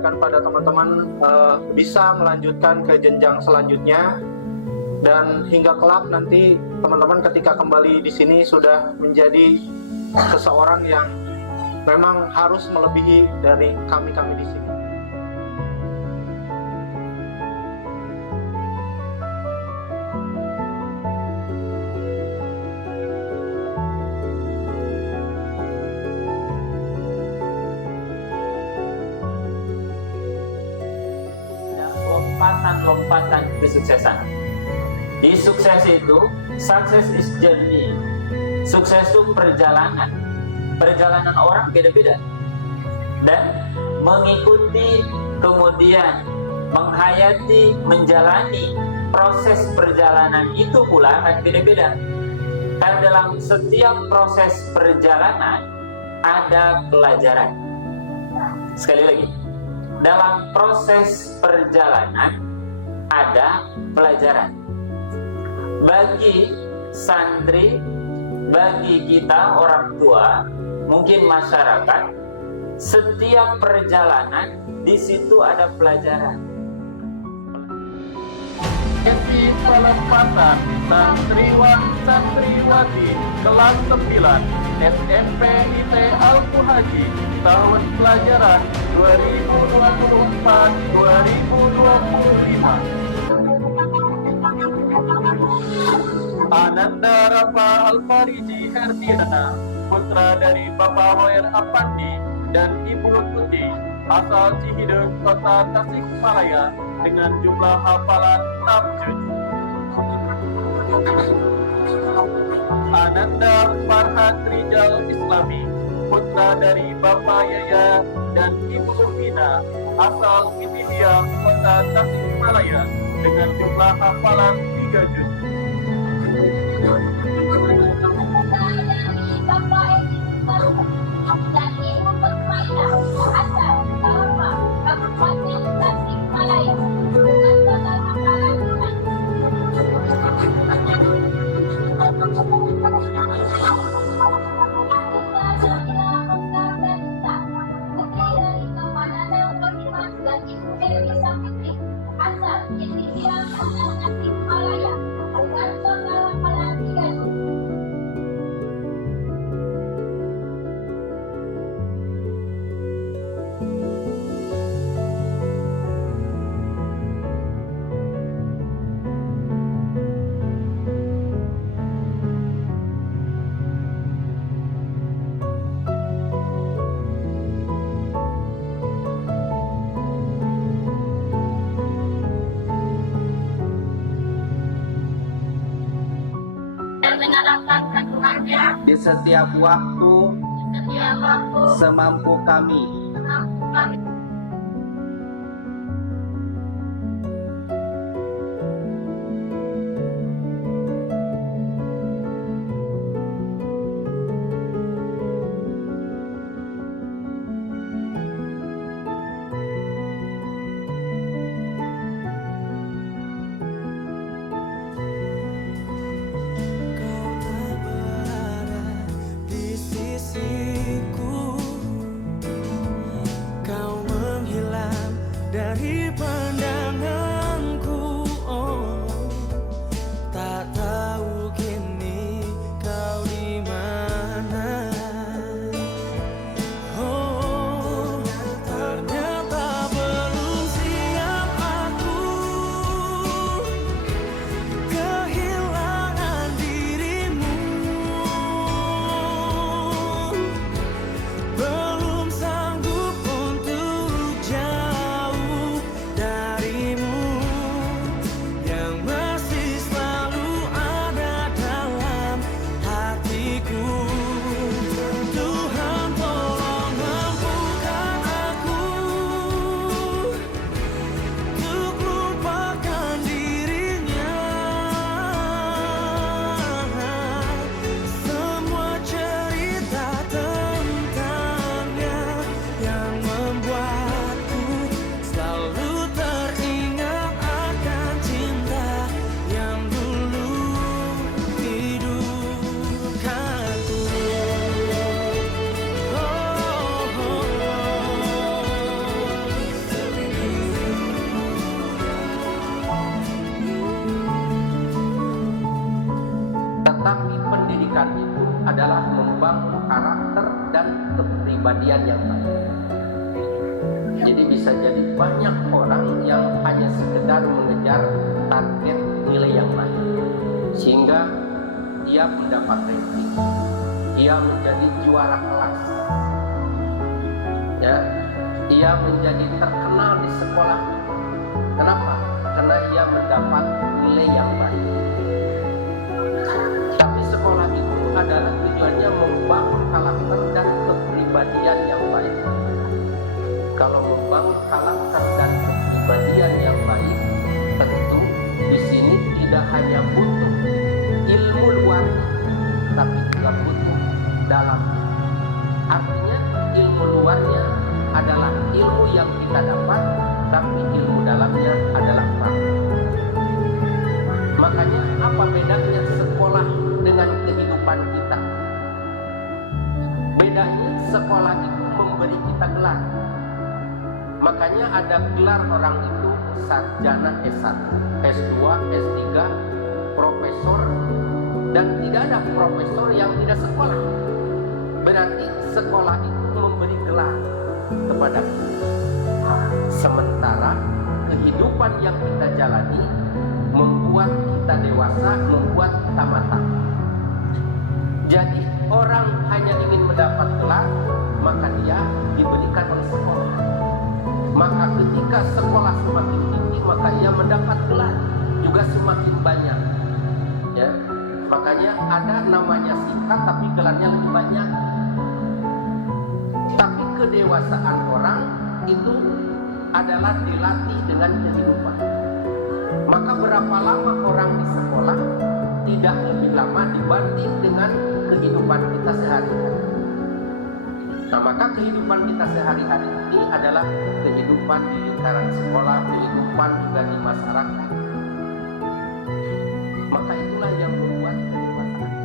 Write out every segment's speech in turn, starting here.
sampaikan pada teman-teman bisa melanjutkan ke jenjang selanjutnya, dan hingga kelak nanti teman-teman ketika kembali di sini sudah menjadi seseorang yang memang harus melebihi dari kami-kami di sini. Lompatan kesuksesan. Di sukses itu, success is journey. Sukses itu perjalanan. Perjalanan orang beda-beda. Dan mengikuti, kemudian menghayati, menjalani proses perjalanan itu pula akan beda-beda. Dan dalam setiap proses perjalanan ada pelajaran. Sekali lagi, dalam proses perjalanan ada pelajaran. Bagi santri, bagi kita orang tua, mungkin masyarakat, setiap perjalanan di situ ada pelajaran. Sesi pelepatan santriwan santriwati kelas 9 SMP IT Al-Fuhaji tahun pelajaran 2024-2025. Ananda Rafa Al-Fariji Herdiana, putra dari Bapak Hoyer Apandi dan Ibu Tuti, asal Cihideng, Kota Tasikmalaya, dengan jumlah hafalan 6 juz. Ananda Farhat Rijal Islami, putra dari Bapak Yaya dan Ibu Vina, asal Kitihiang, Kota Tasikmalaya, dengan jumlah hafalan 3 juz. Di setiap waktu semampu kami. Sisiku, kau adalah membangun karakter dan kepribadian yang baik. Jadi bisa jadi banyak orang yang hanya sekedar mengejar target nilai yang baik, sehingga ia mendapat ranking, ia menjadi juara kelas, ya, ia menjadi terkenal di sekolah. Kenapa? Karena ia mendapat nilai yang baik. Tapi sekolah itu adalah tujuannya membangun karakter dan kepribadian yang baik. Kalau membangun karakter dan kepribadian yang baik, tentu di sini tidak hanya butuh ilmu luar, tapi juga butuh dalam. Artinya ilmu luarnya adalah ilmu yang kita dapat, tapi ilmu dalamnya adalah praktik. Makanya apa bedanya sekolah dengan kehidupan kita? Bedanya sekolah itu memberi kita gelar. Makanya ada gelar orang itu sarjana S1, S2, S3, profesor, dan tidak ada profesor yang tidak sekolah. Berarti sekolah itu memberi gelar kepada kita. Sementara kehidupan yang kita jalani membuat kita dewasa, membuat kita matang. Jadi orang hanya ingin mendapat gelar, maka dia diberikan oleh sekolah. Maka ketika sekolah semakin tinggi, maka ia mendapat gelar juga semakin banyak. Ya, makanya ada namanya singkat tapi gelarnya lebih banyak. Tapi kedewasaan orang itu adalah dilatih dengan kehidupan. Maka berapa lama orang di sekolah tidak lebih lama dibanding dengan kehidupan kita sehari-hari. Nah, maka kehidupan kita sehari-hari ini adalah kehidupan di lingkaran sekolah, kehidupan juga di masyarakat. Maka itulah yang membuat kedewasaan kita.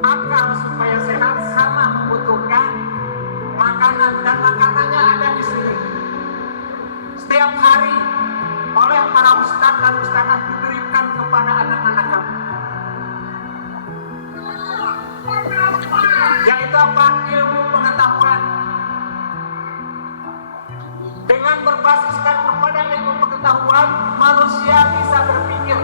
Akal supaya sehat sama membutuhkan makanan, dan makanannya ada di sini. Setiap hari oleh para ustaz dan ustazah diberikan kepada anak-anak kami, yaitu apa? Ilmu pengetahuan. Dengan berbasiskan kepada ilmu pengetahuan, manusia bisa berpikir